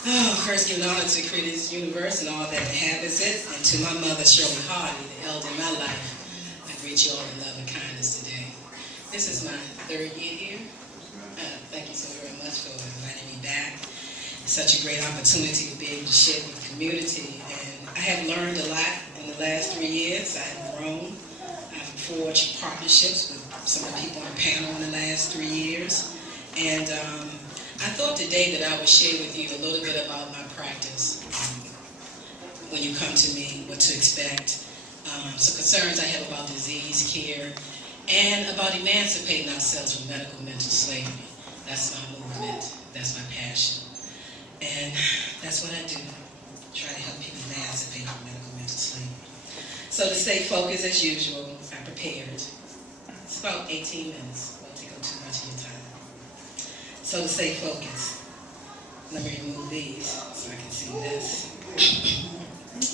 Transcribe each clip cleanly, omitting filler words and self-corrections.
First giving honor to the Creator of this universe and all that inhabits it, and to my mother, Shirley Hardy, the elder in my life. I greet you all in love and kindness today. This is my third year here. Thank you so very much for inviting me back. It's such a great opportunity to be able to share with the community, and I have learned a lot in the last 3 years. I have grown. I've forged partnerships with some of the people on the panel in the last 3 years, and I thought today that I would share with you a little bit about my practice when you come to me, what to expect, some concerns I have about disease care, and about emancipating ourselves from medical mental slavery. That's my movement, that's my passion, and that's what I do, try to help people emancipate from medical mental slavery. So to stay focused as usual, I prepared. It's about 18 minutes, won't take up too much of your time. So to stay focused, let me remove these so I can see this.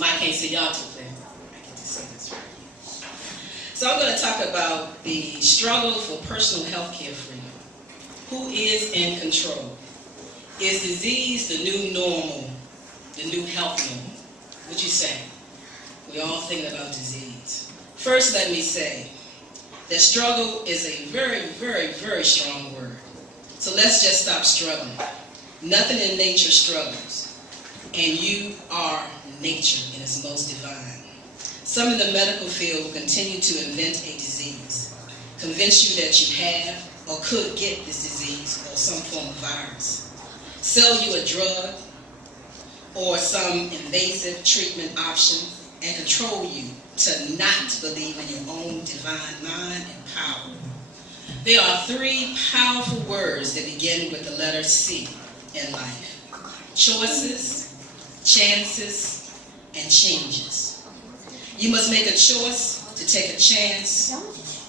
I can't see y'all too clear. I get to see this right here. So I'm going to talk about the struggle for personal health care freedom. Who is in control? Is disease the new normal, the new health normal? What you say? We all thinking about disease. First, let me say that struggle is a very, very, very strong word. So let's just stop struggling. Nothing in nature struggles, and you are nature in its most divine. Some in the medical field will continue to invent a disease, convince you that you have or could get this disease or some form of virus, sell you a drug or some invasive treatment option, and control you to not believe in your own divine mind and power. There are 3 powerful words that begin with the letter C in life: choices, chances, and changes. You must make a choice to take a chance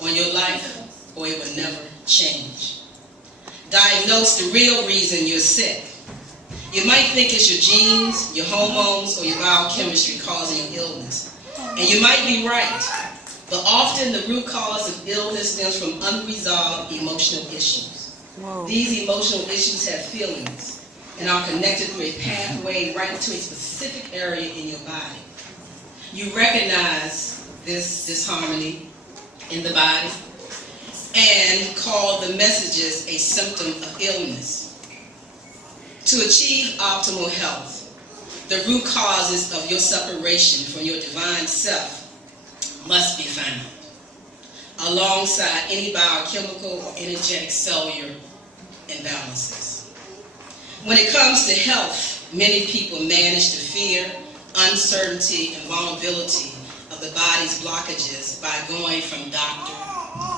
on your life, or it will never change. Diagnose the real reason you're sick. You might think it's your genes, your hormones, or your biochemistry causing your illness. And you might be right. But often the root cause of illness stems from unresolved emotional issues. Whoa. These emotional issues have feelings and are connected through a pathway right to a specific area in your body. You recognize this disharmony in the body and call the messages a symptom of illness. To achieve optimal health, the root causes of your separation from your divine self must be found, alongside any biochemical or energetic cellular imbalances. When it comes to health, many people manage the fear, uncertainty, and vulnerability of the body's blockages by going from doctor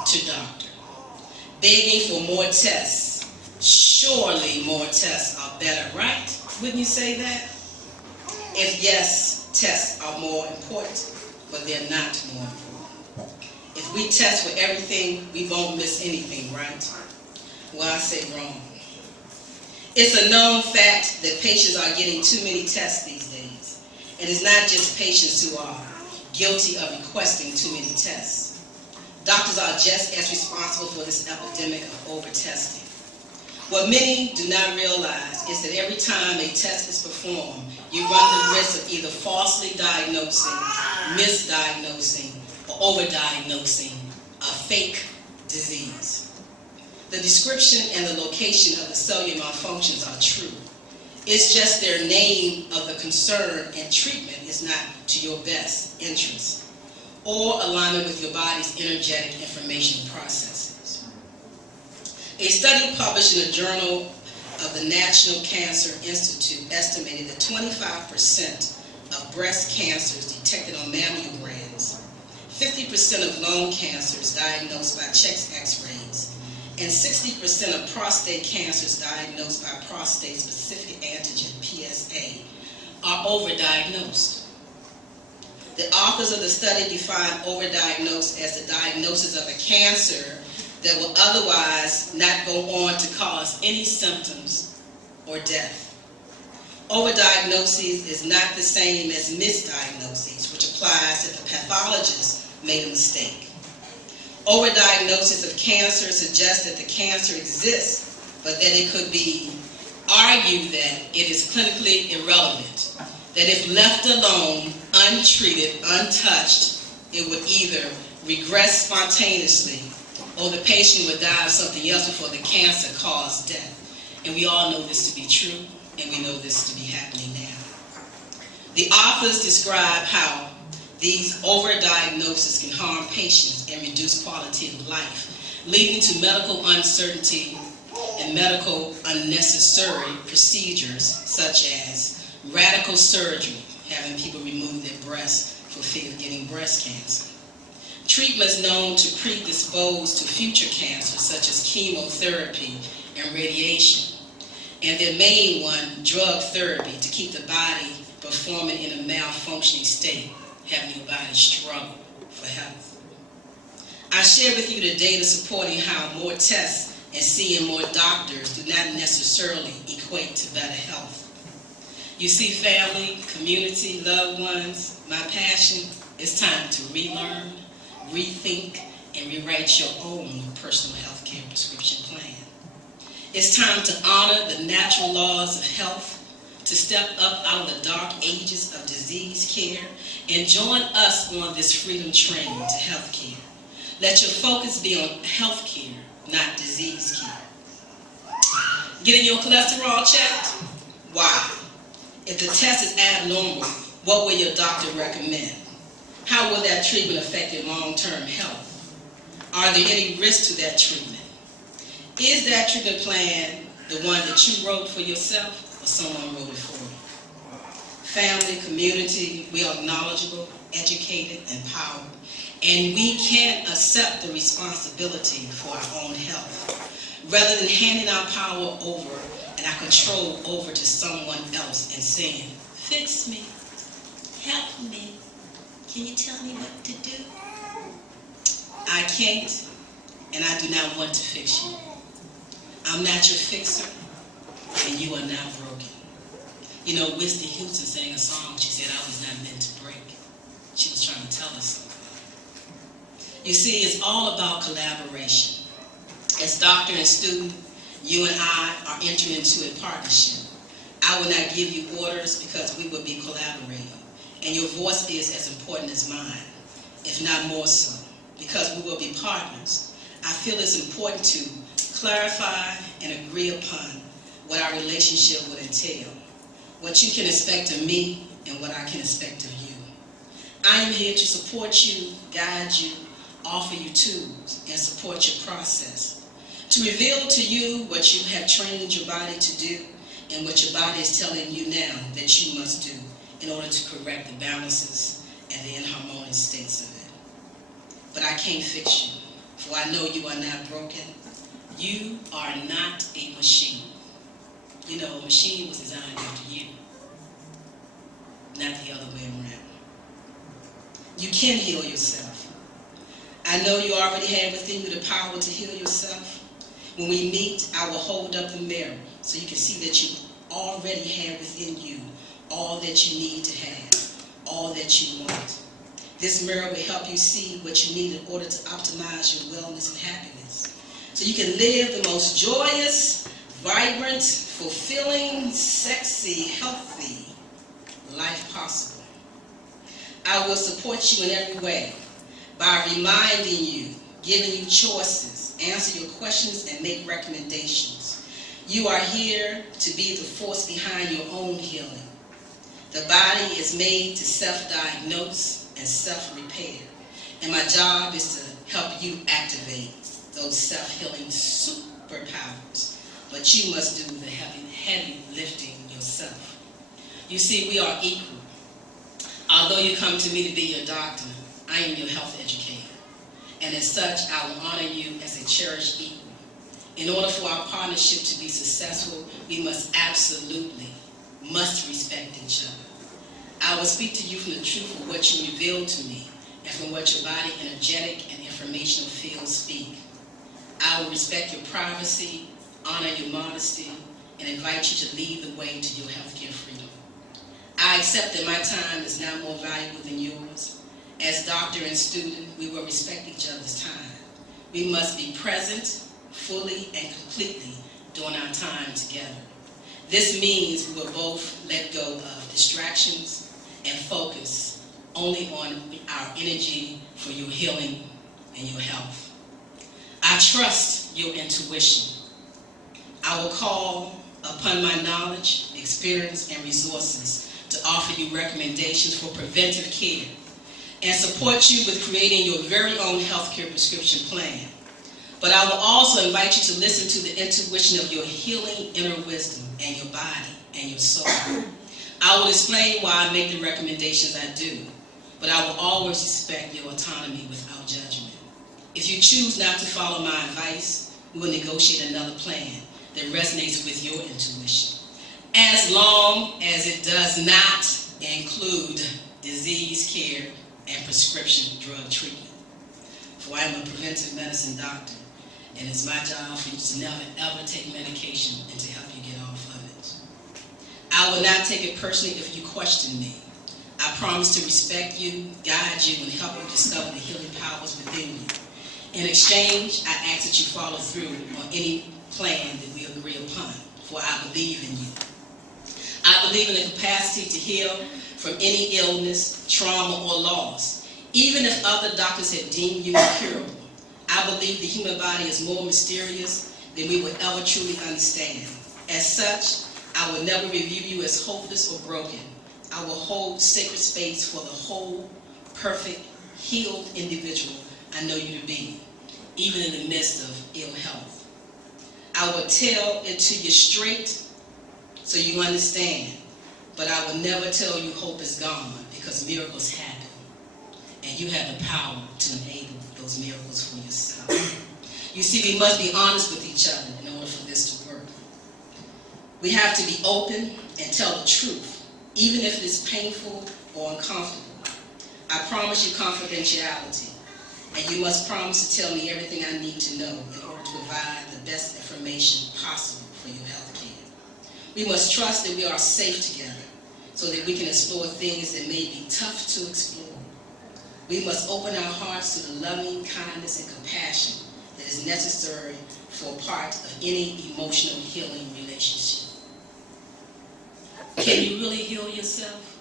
to doctor, begging for more tests. Surely more tests are better, right? Wouldn't you say that? If yes, tests are more important, but they're not more important. If we test for everything, we won't miss anything, right? Well, I say wrong. It's a known fact that patients are getting too many tests these days. And it's not just patients who are guilty of requesting too many tests. Doctors are just as responsible for this epidemic of over-testing. What many do not realize is that every time a test is performed, you run the risk of either falsely diagnosing, misdiagnosing, or overdiagnosing a fake disease. The description and the location of the cellular malfunctions are true. It's just their name of the concern, and treatment is not to your best interest or alignment with your body's energetic information processes. A study published in the Journal of the National Cancer Institute estimated that 25% of breast cancers detected on mammograms, 50% of lung cancers diagnosed by chest x-rays, and 60% of prostate cancers diagnosed by prostate-specific antigen, PSA, are overdiagnosed. The authors of the study define overdiagnosed as the diagnosis of a cancer that will otherwise not go on to cause any symptoms or death. Overdiagnosis is not the same as misdiagnosis, which applies if the pathologist made a mistake. Overdiagnosis of cancer suggests that the cancer exists, but that it could be argue that it is clinically irrelevant, that if left alone, untreated, untouched, it would either regress spontaneously or the patient would die of something else before the cancer caused death. And we all know this to be true, and we know this to be happening now. The authors describe how these overdiagnoses can harm patients and reduce quality of life, leading to medical uncertainty and medical unnecessary procedures such as radical surgery, having people remove their breasts for fear of getting breast cancer. Treatments known to predispose to future cancer such as chemotherapy and radiation. And their main one, drug therapy, to keep the body performing in a malfunctioning state, having your body struggle for health. I share with you the data supporting how more tests and seeing more doctors do not necessarily equate to better health. You see, family, community, loved ones, my passion, it's time to relearn, rethink, and rewrite your own personal health care prescription plan. It's time to honor the natural laws of health, to step up out of the dark ages of disease care, and join us on this freedom train to health care. Let your focus be on health care, not disease care. Getting your cholesterol checked? Why? If the test is abnormal, what will your doctor recommend? How will that treatment affect your long-term health? Are there any risks to that treatment? Is that treatment plan the one that you wrote for yourself or someone wrote it for you? Family, community, we are knowledgeable, educated, empowered, and we can accept the responsibility for our own health rather than handing our power over and our control over to someone else and saying, fix me, help me, can you tell me what to do? I can't, and I do not want to fix you. I'm not your fixer, and you are not broken. You know, Whitney Houston sang a song, she said, I was not meant to break. She was trying to tell us something. You see, it's all about collaboration. As doctor and student, you and I are entering into a partnership. I will not give you orders because we will be collaborating. And your voice is as important as mine, if not more so, because we will be partners. I feel it's important to clarify and agree upon what our relationship would entail, what you can expect of me and what I can expect of you. I am here to support you, guide you, offer you tools, and support your process. To reveal to you what you have trained your body to do and what your body is telling you now that you must do in order to correct the balances and the inharmonious states of it. But I can't fix you, for I know you are not broken. You are not a machine. You know, a machine was designed after you, not the other way around. You can heal yourself. I know you already have within you the power to heal yourself. When we meet, I will hold up the mirror so you can see that you already have within you all that you need to have, all that you want. This mirror will help you see what you need in order to optimize your wellness and happiness, so you can live the most joyous, vibrant, fulfilling, sexy, healthy life possible. I will support you in every way by reminding you, giving you choices, answer your questions, and make recommendations. You are here to be the force behind your own healing. The body is made to self-diagnose and self-repair, and my job is to help you activate those self-healing superpowers, but you must do the heavy lifting yourself. You see, we are equal. Although you come to me to be your doctor, I am your health educator, and as such, I will honor you as a cherished equal. In order for our partnership to be successful, we must respect each other. I will speak to you from the truth of what you reveal to me and from what your body energetic and informational fields speak. I will respect your privacy, honor your modesty, and invite you to lead the way to your healthcare freedom. I accept that my time is now more valuable than yours. As doctor and student, we will respect each other's time. We must be present, fully and completely during our time together. This means we will both let go of distractions and focus only on our energy for your healing and your health. I trust your intuition. I will call upon my knowledge, experience, and resources to offer you recommendations for preventive care and support you with creating your very own healthcare prescription plan. But I will also invite you to listen to the intuition of your healing inner wisdom and your body and your soul. I will explain why I make the recommendations I do, but I will always respect your autonomy without judgment. If you choose not to follow my advice, we will negotiate another plan that resonates with your intuition, as long as it does not include disease care and prescription drug treatment. For I am a preventive medicine doctor, and it's my job for you to never ever take medication and to help you get off of it. I will not take it personally if you question me. I promise to respect you, guide you, and help you discover the healing powers within you. In exchange, I ask that you follow through on any plan that we agree upon, for I believe in you. I believe in the capacity to heal from any illness, trauma, or loss, even if other doctors have deemed you incurable. I believe the human body is more mysterious than we would ever truly understand. As such, I will never review you as hopeless or broken. I will hold sacred space for the whole, perfect, healed individual I know you to be, even in the midst of ill health. I will tell it to you straight so you understand, but I will never tell you hope is gone, because miracles happen, and you have the power to enable those miracles for yourself. You see, we must be honest with each other in order for this to work. We have to be open and tell the truth, even if it is painful or uncomfortable. I promise you confidentiality, and you must promise to tell me everything I need to know in order to provide the best information possible for your health care. We must trust that we are safe together so that we can explore things that may be tough to explore. We must open our hearts to the loving kindness and compassion that is necessary for part of any emotional healing relationship. Can you really heal yourself?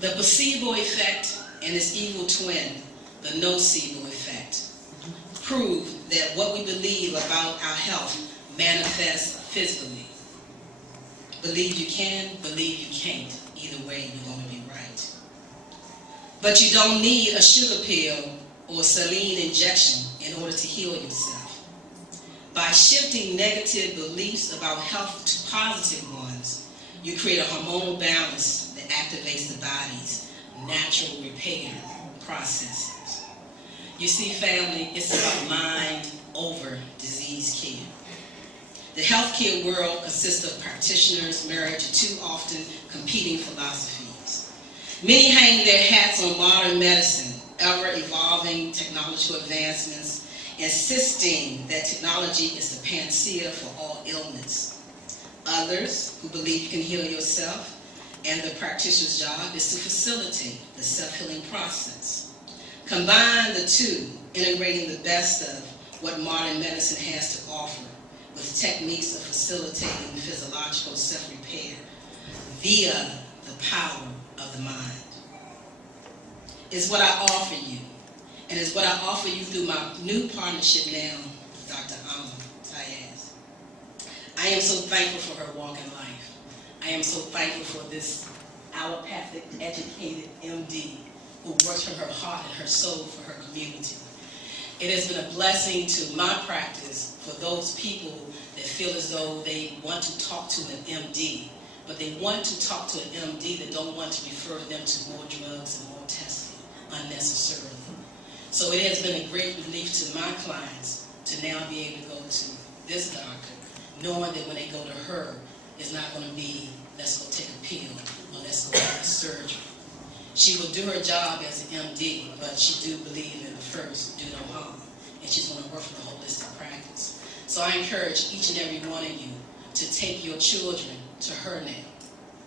The placebo effect and its evil twin, the nocebo effect, prove that what we believe about our health manifests physically. Believe you can, believe you can't. Either way, you're going to be right. But you don't need a sugar pill or saline injection in order to heal yourself. By shifting negative beliefs about health to positive ones, you create a hormonal balance that activates the body's natural repair processes. You see, family, it's about mind over disease care. The healthcare world consists of practitioners married to too often competing philosophies. Many hang their hats on modern medicine, ever-evolving technological advancements, insisting that technology is the panacea for all illness. Others, who believe you can heal yourself, and the practitioner's job is to facilitate the self-healing process. Combine the two, integrating the best of what modern medicine has to offer, with techniques of facilitating physiological self-repair via the power of the mind. Is what I offer you, and is what I offer you through my new partnership now with Dr. Tyus. I am so thankful for her walk in life. I am so thankful for this allopathic educated MD who works from her heart and her soul for her community. It has been a blessing to my practice for those people that feel as though they want to talk to an MD, but they want to talk to an MD that don't want to refer them to more drugs and more testing unnecessarily. So it has been a great relief to my clients to now be able to go to this doctor, knowing that when they go to her, it's not going to be, let's go take a pill, or let's go have a surgery. She will do her job as an MD, but she do believe in the first, do no harm, and she's going to work for the holistic practice. So I encourage each and every one of you to take your children to her now.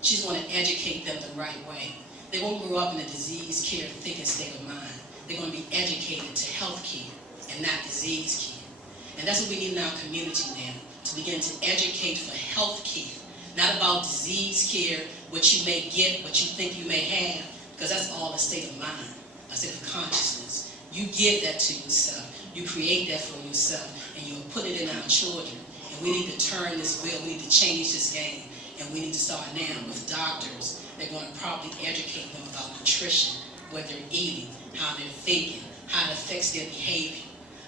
She's going to educate them the right way. They won't grow up in a disease care thinking state of mind. They're going to be educated to health care and not disease care. And that's what we need in our community now, to begin to educate for health care, not about disease care, what you may get, what you think you may have, because that's all a state of mind, a state of consciousness. You give that to yourself. You create that for yourself, and you put it in our children. And we need to turn this wheel. We need to change this game. And we need to start now with doctors. They're going to properly educate them about nutrition, what they're eating, how they're thinking, how it affects their behavior.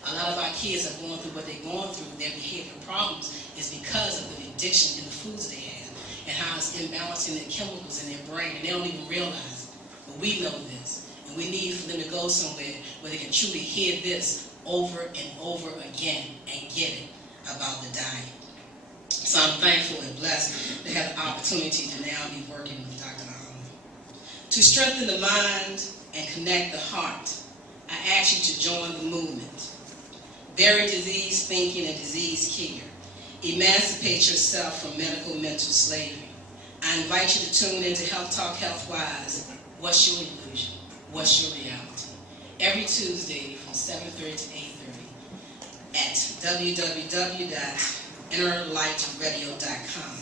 A lot of our kids are going through what they're going through, their behavioral problems, is because of the addiction in the foods they have and how it's imbalancing the chemicals in their brain, and they don't even realize it. But we know this, and we need for them to go somewhere where they can truly hear this over and over again and get it about the diet. So I'm thankful and blessed to have the opportunity to now be working with Dr. To strengthen the mind and connect the heart, I ask you to join the movement. Bury disease thinking and disease care. Emancipate yourself from medical mental slavery. I invite you to tune into Health Talk Health-Wise. What's your illusion? What's your reality? Every Tuesday from 7:30 to 8:30 at www.innerlightradio.com.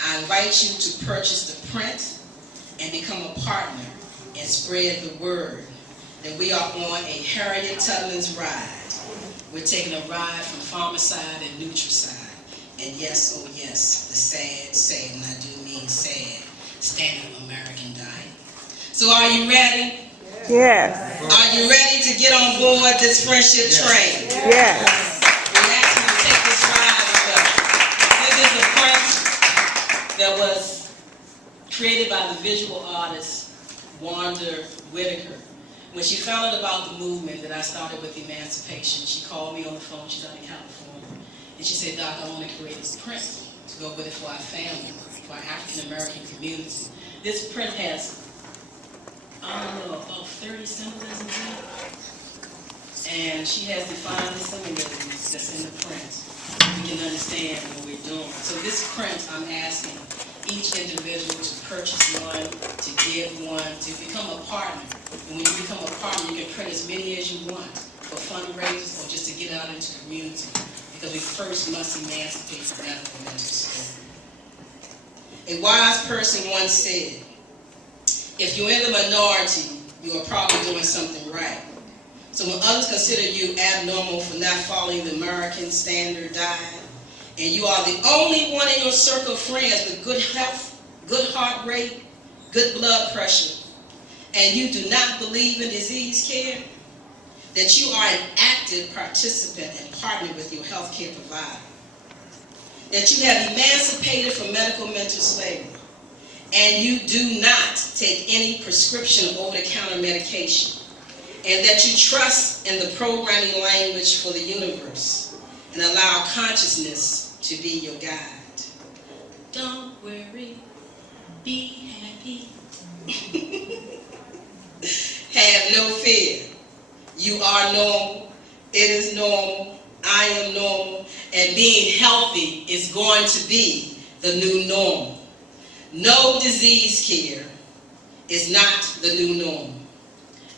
I invite you to purchase the print and become a partner and spread the word that we are on a Harriet Tubman's ride. We're taking a ride from Pharmacide and Nutricide. And yes, oh yes, the sad, and I do mean sad, standard American diet. So are you ready? Yes. Are you ready to get on board this friendship train? Yes. We ask you to take this ride with us. This is a print that was created by the visual artist Wanda Whitaker. When she found out about the movement that I started with emancipation, she called me on the phone. She's out in California. And she said, Doc, I want to create this print to go with it for our family, for our African-American community. This print has, I don't know, about 30 symbolisms in it. And she has defined the symbolisms that's in the print. We can understand what we're doing. So this print, I'm asking each individual to purchase one, to give one, to become a partner. And when you become a partner, you can print as many as you want for fundraisers or just to get out into the community. Because we first must emancipate from medical mental slavery. A wise person once said, if you're in the minority, you are probably doing something right. So when others consider you abnormal for not following the American standard diet, and you are the only one in your circle of friends with good health, good heart rate, good blood pressure, and you do not believe in disease care, that you are an active participant and partner with your healthcare provider, that you have emancipated from medical mental slavery, and you do not take any prescription over-the-counter medication, and that you trust in the programming language for the universe and allow consciousness to be your guide. Don't worry, be happy. Have no fear. You are normal. It is normal. I am normal. And being healthy is going to be the new normal. No disease care is not the new normal.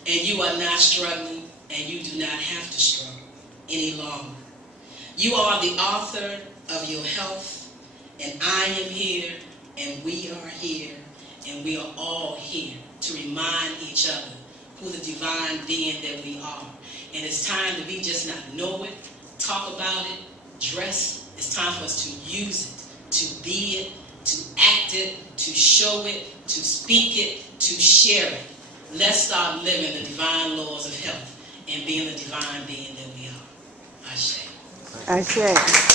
And you are not struggling, and you do not have to struggle any longer. You are the author of your health, and I am here, and we are here, and we are all here to remind each other who the divine being that we are. And it's time to be just not know it, talk about it, dress. It's time for us to use it, to be it, to act it, to show it, to speak it, to share it. Let's start living the divine laws of health and being the divine being that we are. Ashe. Ashe.